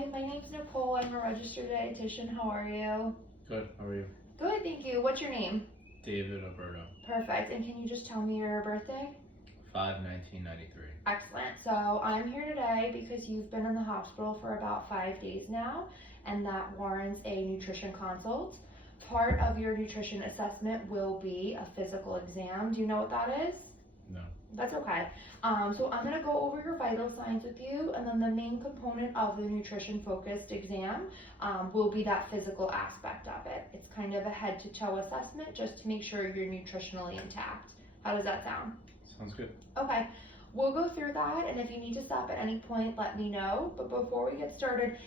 Hi, my name's Nicole. I'm a registered dietitian. How are you? Good, how are you? Good, thank you. What's your name? David Alberto. Perfect. And can you just tell me your birthday? 5/1993. Excellent. So I'm here today because you've been in the hospital for about 5 days now, and that warrants a nutrition consult. Part of your nutrition assessment will be a physical exam. Do you know what that is? No. That's okay. So I'm gonna go over your vital signs with you, and then the main component of the nutrition focused exam will be that physical aspect of it. It's kind of a head to toe assessment just to make sure you're nutritionally intact. How does that sound? Sounds good. Okay, we'll go through that, and if you need to stop at any point, let me know. But before we get started,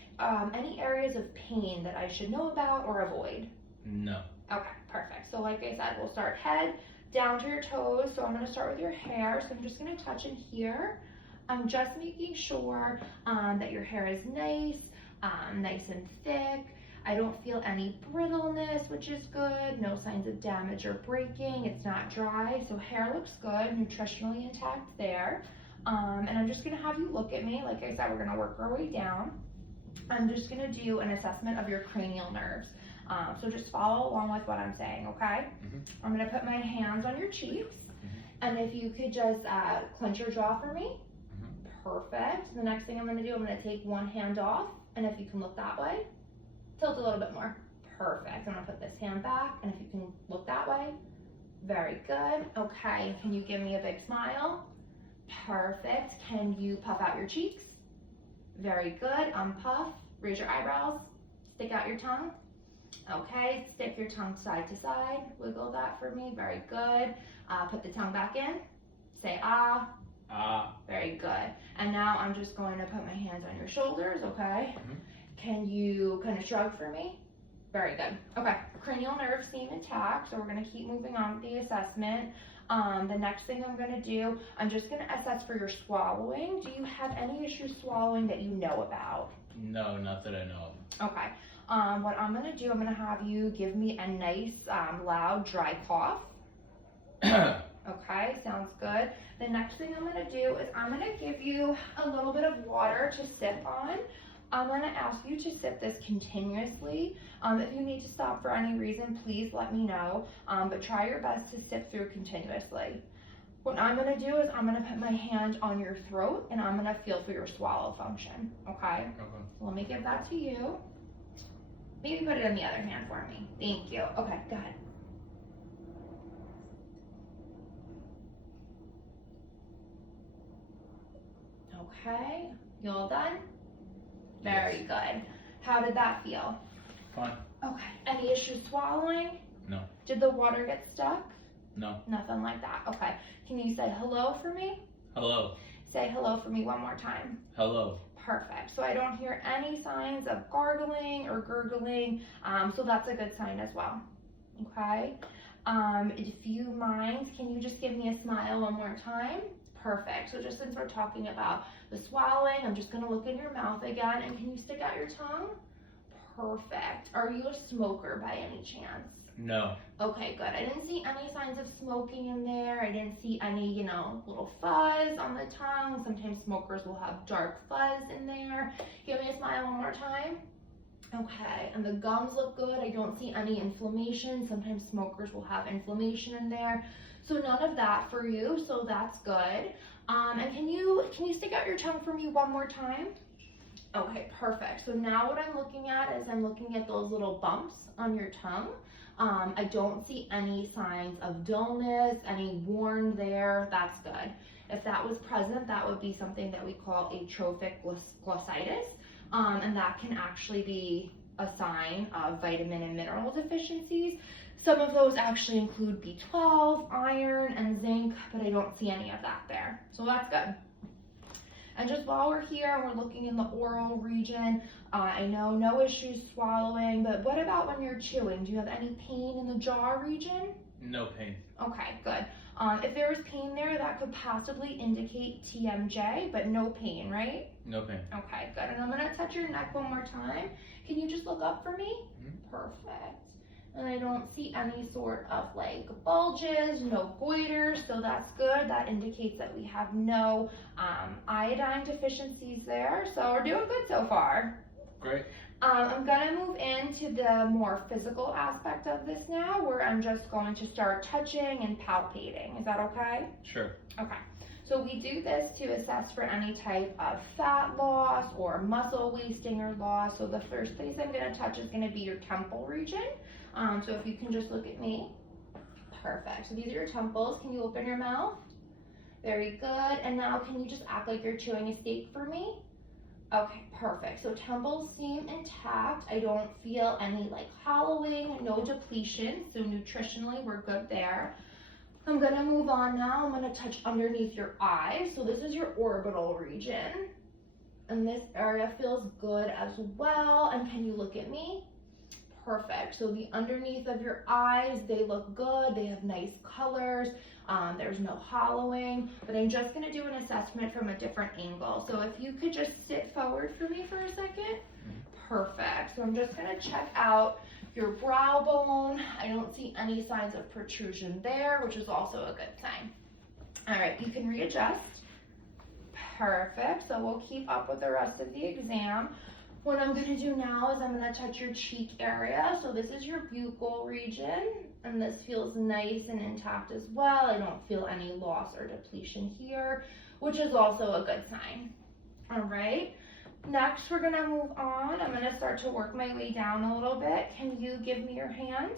any areas of pain that I should know about or avoid? No. Okay, perfect. So like I said, we'll start head down to your toes. So I'm going to start with your hair. So I'm just going to touch in here. I'm just making sure that your hair is nice and thick. I don't feel any brittleness, which is good. No signs of damage or breaking. It's not dry, so hair looks good, nutritionally intact there. And I'm just going to have you look at me. Like I said, we're going to work our way down. I'm just going to do an assessment of your cranial nerves. So just follow along with what I'm saying, okay? I'm gonna put my hands on your cheeks, and if you could just clench your jaw for me. Perfect. The next thing I'm gonna do, I'm gonna take one hand off, and if you can look that way, tilt a little bit more. Perfect. I'm gonna put this hand back, and if you can look that way, very good. Okay, can you give me a big smile? Perfect. Can you puff out your cheeks? Very good. Unpuff. Raise your eyebrows. Stick out your tongue. Okay, stick your tongue side to side, wiggle that for me, very good. Put the tongue back in, say ah. Ah. Very good. And now I'm just going to put my hands on your shoulders, okay? Can you kind of shrug for me? Very good. Okay, cranial nerves seem intact, so we're gonna keep moving on with the assessment. The next thing I'm gonna do, I'm just gonna assess for your swallowing. Do you have any issues swallowing that you know about? No, not that I know of. Okay. What I'm gonna do, I'm gonna have you give me a nice, loud, dry cough. Okay, sounds good. The next thing I'm gonna do is I'm gonna give you a little bit of water to sip on. I'm gonna ask you to sip this continuously. If you need to stop for any reason, please let me know, but try your best to sip through continuously. What I'm gonna do is I'm gonna put my hand on your throat, and I'm gonna feel for your swallow function, okay? So let me give that to you. Maybe put it in the other hand for me. Thank you. Okay, go ahead. Okay, you all done? Very good. How did that feel? Fine. Okay, any issues swallowing? No. Did the water get stuck? No. Nothing like that. Okay, can you say hello for me? Hello. Say hello for me one more time. Hello. Perfect. So I don't hear any signs of gargling or gurgling, so that's a good sign as well. Okay. If you mind, can you just give me a smile one more time? Perfect. So just since we're talking about the swallowing, I'm just going to look in your mouth again, and can you stick out your tongue? Perfect. Are you a smoker by any chance? No. Okay, good. I didn't see any signs of smoking in there. I didn't see any, little fuzz on the tongue. Sometimes smokers will have dark fuzz in there. Give me a smile one more time. Okay, and the gums look good. I don't see any inflammation. Sometimes smokers will have inflammation in there. So none of that for you, so that's good. And can you stick out your tongue for me one more time? Okay, perfect. So now what I'm looking at is I'm looking at those little bumps on your tongue. I don't see any signs of dullness, any worn there. That's good. If that was present, that would be something that we call atrophic glossitis, and that can actually be a sign of vitamin and mineral deficiencies. Some of those actually include B12, iron, and zinc, but I don't see any of that there. So that's good. And just while we're here and we're looking in the oral region, I know no issues swallowing, but what about when you're chewing? Do you have any pain in the jaw region? No pain. Okay, good. If there was pain there, that could possibly indicate TMJ, but no pain, right? No pain. Okay, good. And I'm gonna touch your neck one more time. Can you just look up for me? Perfect. And I don't see any sort of bulges, no goiters, so that's good. That indicates that we have no iodine deficiencies there, so we're doing good so far. Great. I'm gonna move into the more physical aspect of this now, where I'm just going to start touching and palpating. Is that okay? Sure. Okay. So we do this to assess for any type of fat loss or muscle wasting or loss. So the first place I'm gonna touch is gonna be your temple region. So if you can just look at me. Perfect. So these are your temples. Can you open your mouth? Very good. And now can you just act like you're chewing a steak for me? Okay, perfect. So temples seem intact. I don't feel any like hollowing, no depletion. So nutritionally, we're good there. I'm gonna move on now. I'm gonna touch underneath your eyes. So this is your orbital region. And this area feels good as well. And can you look at me? Perfect. So the underneath of your eyes, they look good. They have nice colors. There's no hollowing, but I'm just gonna do an assessment from a different angle. So if you could just sit forward for me for a second. Perfect. So I'm just gonna check out your brow bone. I don't see any signs of protrusion there, which is also a good sign. All right, you can readjust. Perfect. So we'll keep up with the rest of the exam. What I'm gonna do now is I'm gonna touch your cheek area. So this is your buccal region, and this feels nice and intact as well. I don't feel any loss or depletion here, which is also a good sign. All right, next we're gonna move on. I'm gonna start to work my way down a little bit. Can you give me your hand?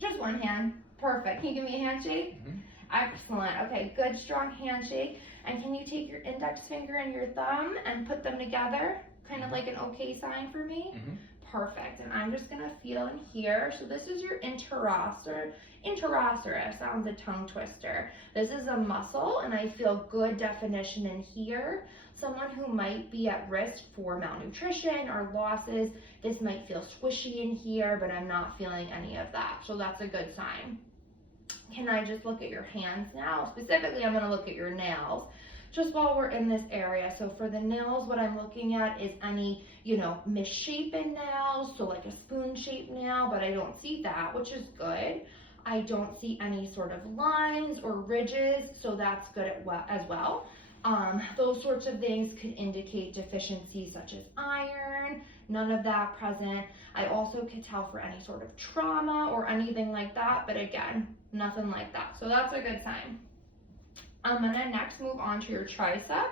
Just one hand, perfect. Can you give me a handshake? Mm-hmm. Excellent, okay, good strong handshake. And can you take your index finger and your thumb and put them together? Kind of like an okay sign for me? Mm-hmm. Perfect, and I'm just gonna feel in here. So this is your interocerus, sounds a tongue twister. This is a muscle, and I feel good definition in here. Someone who might be at risk for malnutrition or losses, this might feel squishy in here, but I'm not feeling any of that, so that's a good sign. Can I just look at your hands now? Specifically, I'm gonna look at your nails, just while we're in this area. So for the nails, what I'm looking at is any, misshapen nails, so like a spoon-shaped nail, but I don't see that, which is good. I don't see any sort of lines or ridges, so that's good as well. Those sorts of things could indicate deficiencies such as iron, none of that present. I also could tell for any sort of trauma or anything like that, but again, nothing like that. So that's a good sign. I'm gonna next move on to your tricep.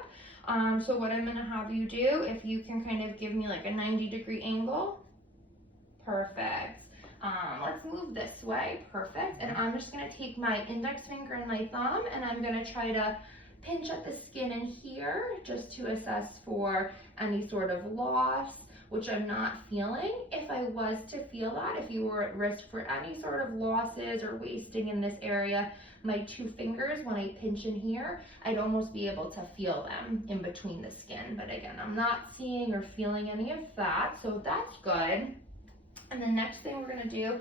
So what I'm gonna have you do, if you can kind of give me like a 90-degree angle. Perfect. Let's move this way, perfect. And I'm just gonna take my index finger and my thumb, and I'm gonna try to pinch at the skin in here just to assess for any sort of loss, which I'm not feeling. If I was to feel that, if you were at risk for any sort of losses or wasting in this area, my two fingers, when I pinch in here, I'd almost be able to feel them in between the skin. But again, I'm not seeing or feeling any of that, so that's good. And the next thing we're gonna do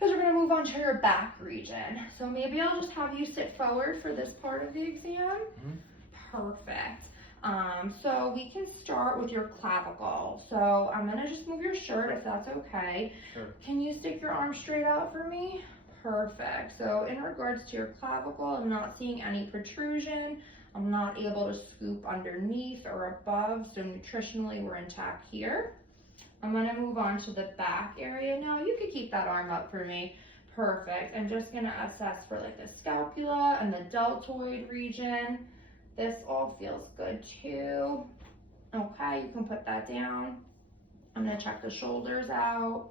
is we're gonna move on to your back region. So maybe I'll just have you sit forward for this part of the exam. Mm-hmm. Perfect. So we can start with your clavicle. So I'm gonna just move your shirt if that's okay. Sure. Can you stick your arm straight out for me? Perfect. So in regards to your clavicle, I'm not seeing any protrusion. I'm not able to scoop underneath or above, so nutritionally we're intact here. I'm gonna move on to the back area now. You could keep that arm up for me. Perfect. I'm just gonna assess for like the scapula and the deltoid region. This all feels good too. Okay, you can put that down. I'm gonna check the shoulders out.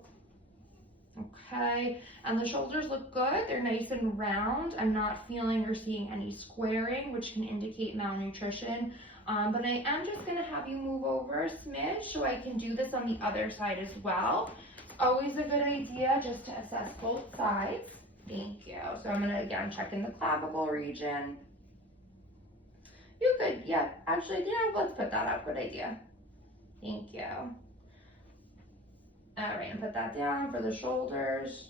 Okay, and the shoulders look good. They're nice and round. I'm not feeling or seeing any squaring, which can indicate malnutrition. But I am just gonna have you move over a smidge so I can do this on the other side as well. It's always a good idea just to assess both sides. Thank you. So I'm gonna again check in the clavicle region. You could, yeah, actually, let's put that up. Good idea. Thank you. All right, and put that down for the shoulders.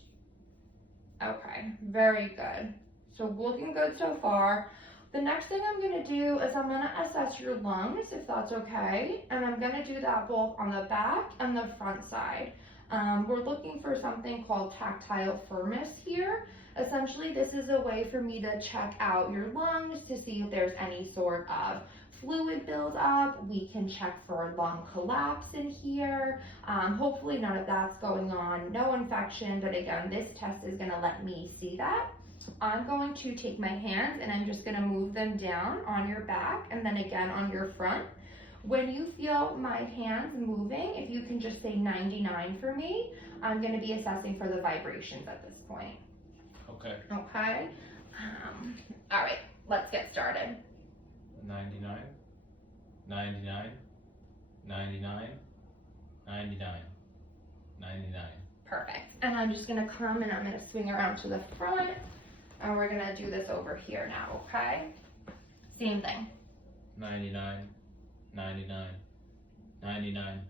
Okay, very good. So looking good so far. The next thing I'm gonna do is I'm gonna assess your lungs, if that's okay. And I'm gonna do that both on the back and the front side. We're looking for something called tactile firmness here. Essentially, this is a way for me to check out your lungs to see if there's any sort of fluid builds up. We can check for lung collapse in here. Hopefully none of that's going on, no infection, but again, this test is gonna let me see that. I'm going to take my hands and I'm just gonna move them down on your back and then again on your front. When you feel my hands moving, if you can just say 99 for me, I'm gonna be assessing for the vibrations at this point. Okay. Okay? All right, let's get started. 99, 99, 99, 99, 99. Perfect. And I'm just gonna come and I'm gonna swing around to the front and we're gonna do this over here now, okay? Same thing. 99, 99, 99,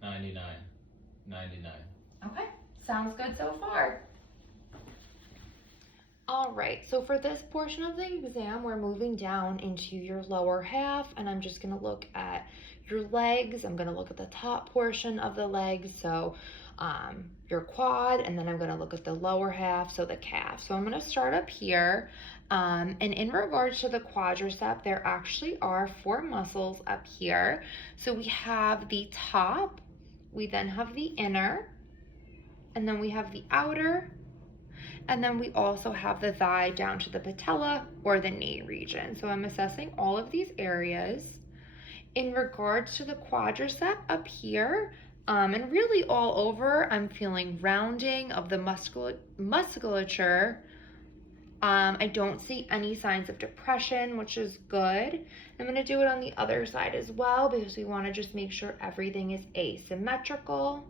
99, 99. Okay, sounds good so far. All right, so for this portion of the exam, we're moving down into your lower half, and I'm just gonna look at your legs. I'm gonna look at the top portion of the legs, so your quad, and then I'm gonna look at the lower half, so the calf. So I'm gonna start up here, and in regards to the quadricep, there actually are 4 muscles up here. So we have the top, we then have the inner, and then we have the outer, and then we also have the thigh down to the patella or the knee region. So I'm assessing all of these areas. In regards to the quadricep up here, and really all over, I'm feeling rounding of the musculature. I don't see any signs of depression, which is good. I'm gonna do it on the other side as well because we wanna just make sure everything is asymmetrical,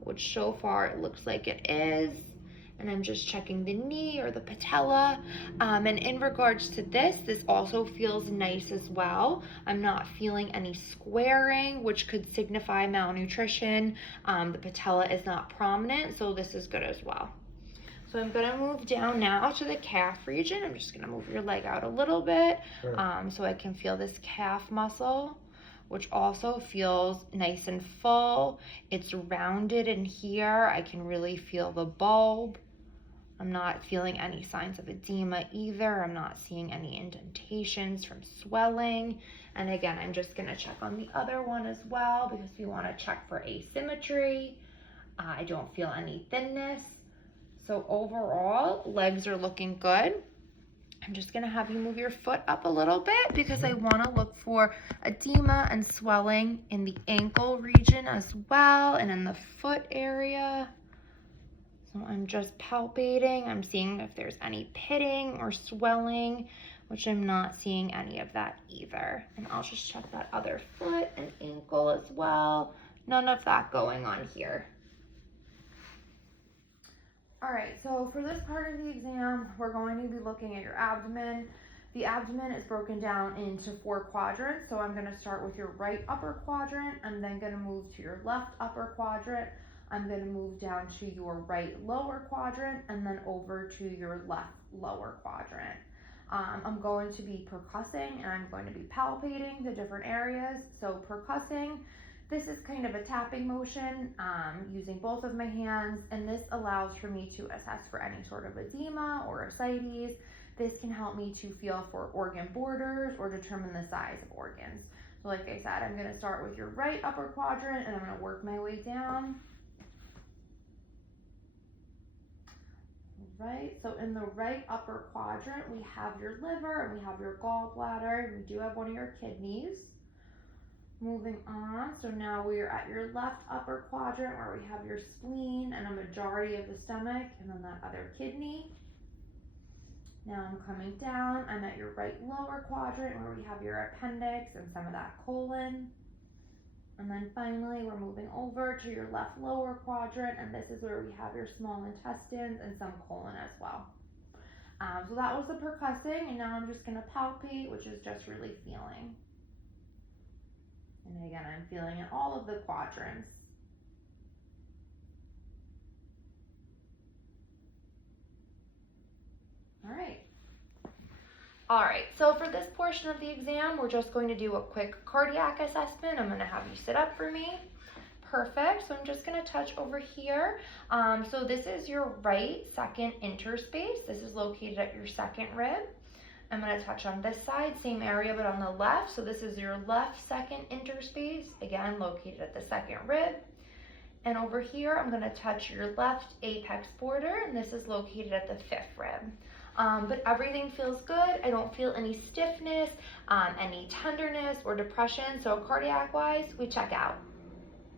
which so far it looks like it is. And I'm just checking the knee or the patella. And in regards to this also feels nice as well. I'm not feeling any squaring, which could signify malnutrition. The patella is not prominent, so this is good as well. So I'm gonna move down now to the calf region. I'm just gonna move your leg out a little bit, Sure. So I can feel this calf muscle, which also feels nice and full. It's rounded in here. I can really feel the bulb. I'm not feeling any signs of edema either. I'm not seeing any indentations from swelling. And again, I'm just gonna check on the other one as well because we wanna check for asymmetry. I don't feel any thinness. So overall, legs are looking good. I'm just gonna have you move your foot up a little bit because I wanna look for edema and swelling in the ankle region as well and in the foot area. So I'm just palpating. I'm seeing if there's any pitting or swelling, which I'm not seeing any of that either. And I'll just check that other foot and ankle as well. None of that going on here. All right, so for this part of the exam, we're going to be looking at your abdomen. The abdomen is broken down into 4 quadrants. So I'm gonna start with your right upper quadrant. I'm then gonna move to your left upper quadrant. I'm gonna move down to your right lower quadrant and then over to your left lower quadrant. I'm going to be percussing and I'm going to be palpating the different areas. So percussing, this is kind of a tapping motion using both of my hands, and this allows for me to assess for any sort of edema or ascites. This can help me to feel for organ borders or determine the size of organs. So like I said, I'm gonna start with your right upper quadrant and I'm gonna work my way down. Right, so in the right upper quadrant, we have your liver and we have your gallbladder. We do have one of your kidneys. Moving on, so now we are at your left upper quadrant where we have your spleen and a majority of the stomach and then that other kidney. Now I'm coming down, I'm at your right lower quadrant where we have your appendix and some of that colon. And then finally, we're moving over to your left lower quadrant, and this is where we have your small intestines and some colon as well. So that was the percussing, and now I'm just gonna palpate, which is just really feeling. And again, I'm feeling in all of the quadrants. All right, so for this portion of the exam, we're just going to do a quick cardiac assessment. I'm gonna have you sit up for me. Perfect, so I'm just gonna touch over here. So this is your right second interspace. This is located at your second rib. I'm going to touch on this side, same area but on the left. So this is your left second interspace, again located at the second rib. And over here, I'm going to touch your left apex border, and this is located at the fifth rib. But everything feels good. I don't feel any stiffness, any tenderness or depression. So cardiac-wise, we check out.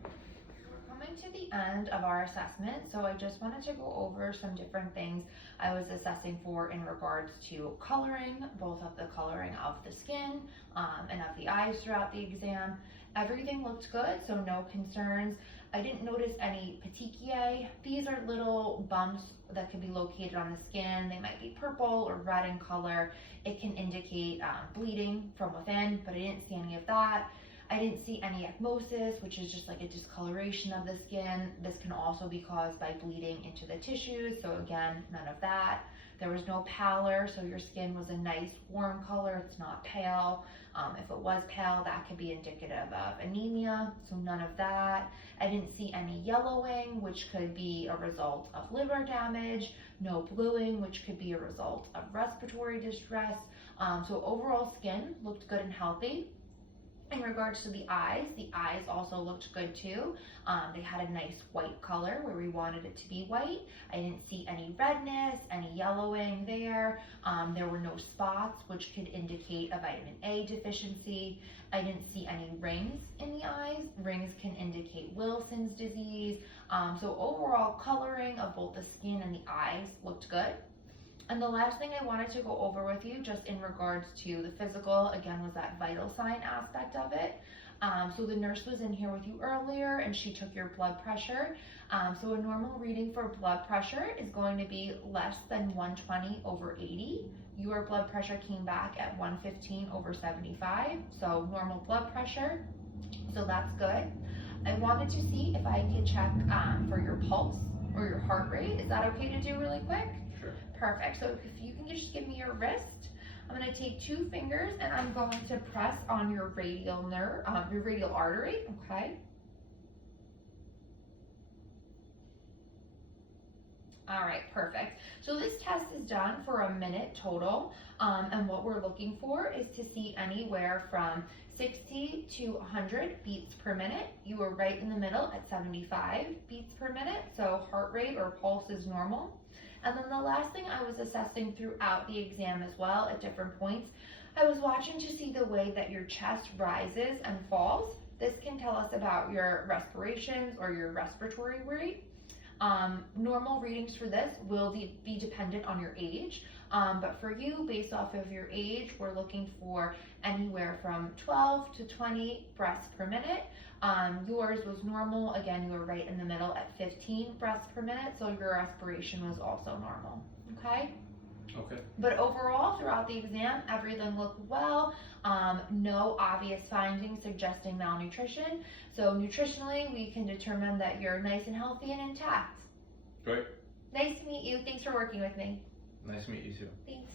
We're coming to the end of our assessment, so I just wanted to go over some different things I was assessing for in regards to coloring, both of the coloring of the skin and of the eyes throughout the exam. Everything looked good, so no concerns. I didn't notice any petechiae. These are little bumps that could be located on the skin. They might be purple or red in color. It can indicate bleeding from within, but I didn't see any of that. I didn't see any ecmosis, which is just like a discoloration of the skin. This can also be caused by bleeding into the tissues, so again, none of that. There was no pallor, so your skin was a nice warm color. It's not pale. If it was pale, that could be indicative of anemia, so none of that. I didn't see any yellowing, which could be a result of liver damage. No bluing, which could be a result of respiratory distress. So overall skin looked good and healthy. In regards to the eyes also looked good too. They had a nice white color where we wanted it to be white. I didn't see any redness, any yellowing there. There were no spots, which could indicate a vitamin A deficiency. I didn't see any rings in the eyes. Rings can indicate Wilson's disease. So overall coloring of both the skin and the eyes looked good. And the last thing I wanted to go over with you, just in regards to the physical, again, was that vital sign aspect of it. So the nurse was in here with you earlier and she took your blood pressure. So a normal reading for blood pressure is going to be less than 120/80. Your blood pressure came back at 115/75, so normal blood pressure, so that's good. I wanted to see if I could check for your pulse or your heart rate. Is that okay to do really quick? Sure. Perfect. So if you can just give me your wrist, I'm going to take 2 fingers and I'm going to press on your radial nerve, your radial artery. Okay. All right, perfect. So this test is done for a minute total, and what we're looking for is to see anywhere from 60 to 100 beats per minute. You were right in the middle at 75 beats per minute, so heart rate or pulse is normal. And then the last thing I was assessing throughout the exam as well at different points, I was watching to see the way that your chest rises and falls. This can tell us about your respirations or your respiratory rate. Normal readings for this will be dependent on your age, but for you, based off of your age, we're looking for anywhere from 12 to 20 breaths per minute. Yours was normal. Again, you were right in the middle at 15 breaths per minute, so your respiration was also normal. Okay? Okay. But overall, throughout the exam, everything looked well. No obvious findings suggesting malnutrition. So nutritionally, we can determine that you're nice and healthy and intact. Great. Nice to meet you. Thanks for working with me. Nice to meet you too. Thanks.